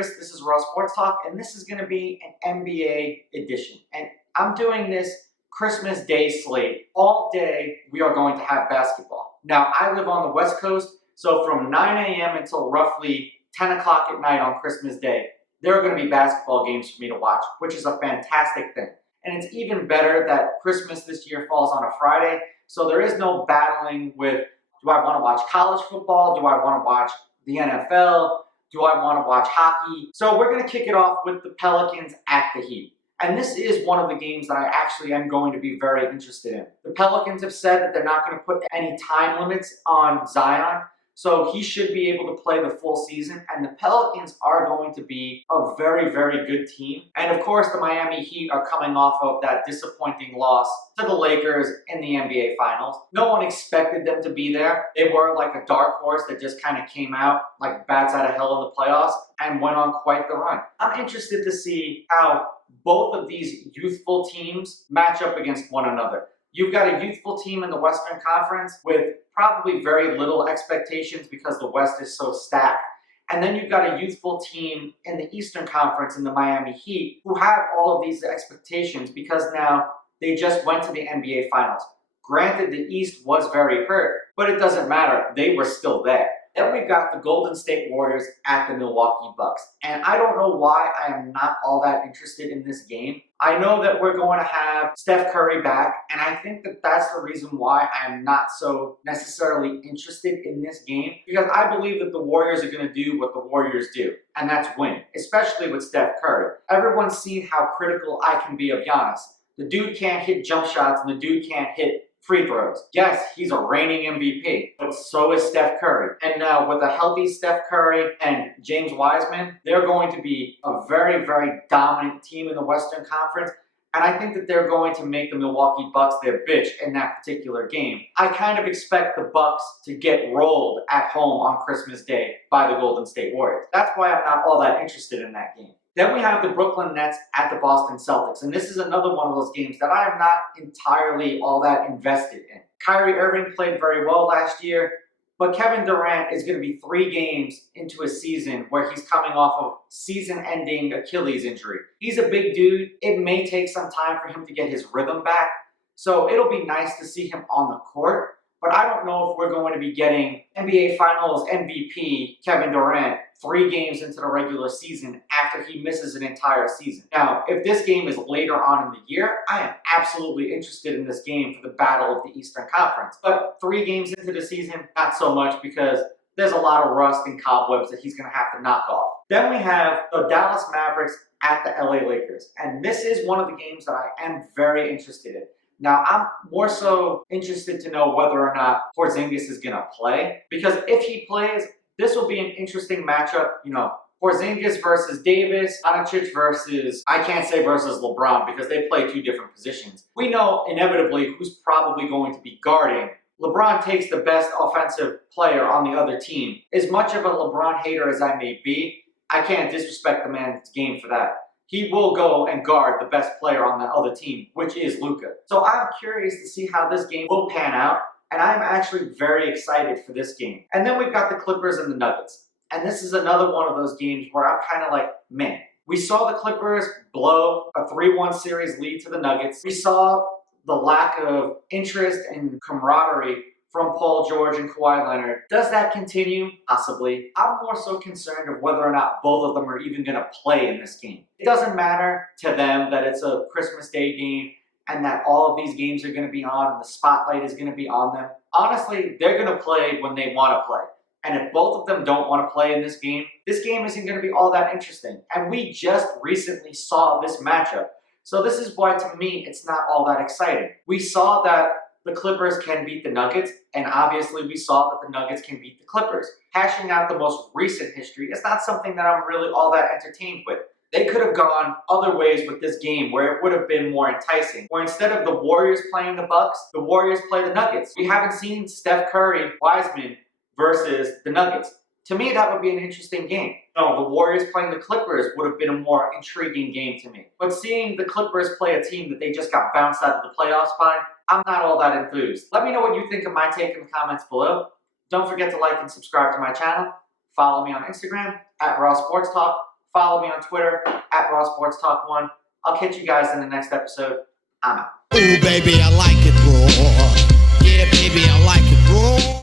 Chris, this is Raw Sports Talk, and this is going to be an NBA edition. And I'm doing this Christmas Day slate. All day, we are going to have basketball. Now, I live on the West Coast, so from 9 a.m. until roughly 10 o'clock at night on Christmas Day, there are going to be basketball games for me to watch, which is a fantastic thing. And it's even better that Christmas this year falls on a Friday, so there is no battling with, do I want to watch college football? Do I want to watch the NFL? Do I want to watch hockey? So we're going to kick it off with the Pelicans at the Heat. And this is one of the games that I actually am going to be very interested in. The Pelicans have said that they're not going to put any time limits on Zion, so he should be able to play the full season. And the Pelicans are going to be a very, very good team. And of course, the Miami Heat are coming off of that disappointing loss to the Lakers in the NBA Finals. No one expected them to be there. They were like a dark horse that just kind of came out like bats out of hell in the playoffs and went on quite the run. I'm interested to see how both of these youthful teams match up against one another. You've got a youthful team in the Western Conference with probably very little expectations because the West is so stacked. And then you've got a youthful team in the Eastern Conference in the Miami Heat who have all of these expectations because now they just went to the NBA Finals. Granted, the East was very hurt, but it doesn't matter. They were still there. Then we've got the Golden State Warriors at the Milwaukee Bucks. And I don't know why I am not all that interested in this game. I know that we're going to have Steph Curry back, and I think that that's the reason why I am not so necessarily interested in this game, because I believe that the Warriors are going to do what the Warriors do, and that's win, especially with Steph Curry. Everyone's seen how critical I can be of Giannis. The dude can't hit jump shots, and the dude can't hit free throws. Yes, he's a reigning MVP, but so is Steph Curry. And now with a healthy Steph Curry and James Wiseman, they're going to be a very, very dominant team in the Western Conference. And I think that they're going to make the Milwaukee Bucks their bitch in that particular game. I kind of expect the Bucks to get rolled at home on Christmas Day by the Golden State Warriors. That's why I'm not all that interested in that game. Then we have the Brooklyn Nets at the Boston Celtics, and this is another one of those games that I am not entirely all that invested in. Kyrie Irving played very well last year, but Kevin Durant is going to be 3 games into a season where he's coming off of season-ending Achilles injury. He's a big dude. It may take some time for him to get his rhythm back, so it'll be nice to see him on the court, but I don't know if we're going to be getting NBA Finals MVP Kevin Durant 3 games into the regular season after he misses an entire season. Now, if this game is later on in the year, I am absolutely interested in this game for the battle of the Eastern Conference. But 3 games into the season, not so much, because there's a lot of rust and cobwebs that he's going to have to knock off. Then we have the Dallas Mavericks at the LA Lakers. And this is one of the games that I am very interested in. Now, I'm more so interested to know whether or not Porzingis is going to play, because if he plays, this will be an interesting matchup. You know, Porzingis versus Davis, Doncic versus, I can't say versus LeBron because they play 2 different positions. We know inevitably who's probably going to be guarding. LeBron takes the best offensive player on the other team. As much of a LeBron hater as I may be, I can't disrespect the man's game for that. He will go and guard the best player on the other team, which is Luka. So I'm curious to see how this game will pan out, and I'm actually very excited for this game. And then we've got the Clippers and the Nuggets. And this is another one of those games where I'm kind of like, man. We saw the Clippers blow a 3-1 series lead to the Nuggets. We saw the lack of interest and camaraderie from Paul George and Kawhi Leonard. Does that continue? Possibly. I'm more so concerned of whether or not both of them are even going to play in this game. It doesn't matter to them that it's a Christmas Day game and that all of these games are going to be on and the spotlight is going to be on them. Honestly, they're going to play when they want to play. And if both of them don't want to play in this game isn't going to be all that interesting. And we just recently saw this matchup. So this is why, to me, it's not all that exciting. We saw that the Clippers can beat the Nuggets, and obviously we saw that the Nuggets can beat the Clippers. Hashing out the most recent history is not something that I'm really all that entertained with. They could have gone other ways with this game where it would have been more enticing. Where instead of the Warriors playing the Bucks, the Warriors play the Nuggets. We haven't seen Steph Curry, Wiseman versus the Nuggets. To me, that would be an interesting game. No, the Warriors playing the Clippers would have been a more intriguing game to me. But seeing the Clippers play a team that they just got bounced out of the playoffs by, I'm not all that enthused. Let me know what you think of my take in the comments below. Don't forget to like and subscribe to my channel. Follow me on Instagram at Raw Sports Talk. Follow me on Twitter at Raw Sports Talk 1. I'll catch you guys in the next episode. I'm out. Ooh, baby, I like it raw. Yeah, baby, I like it raw.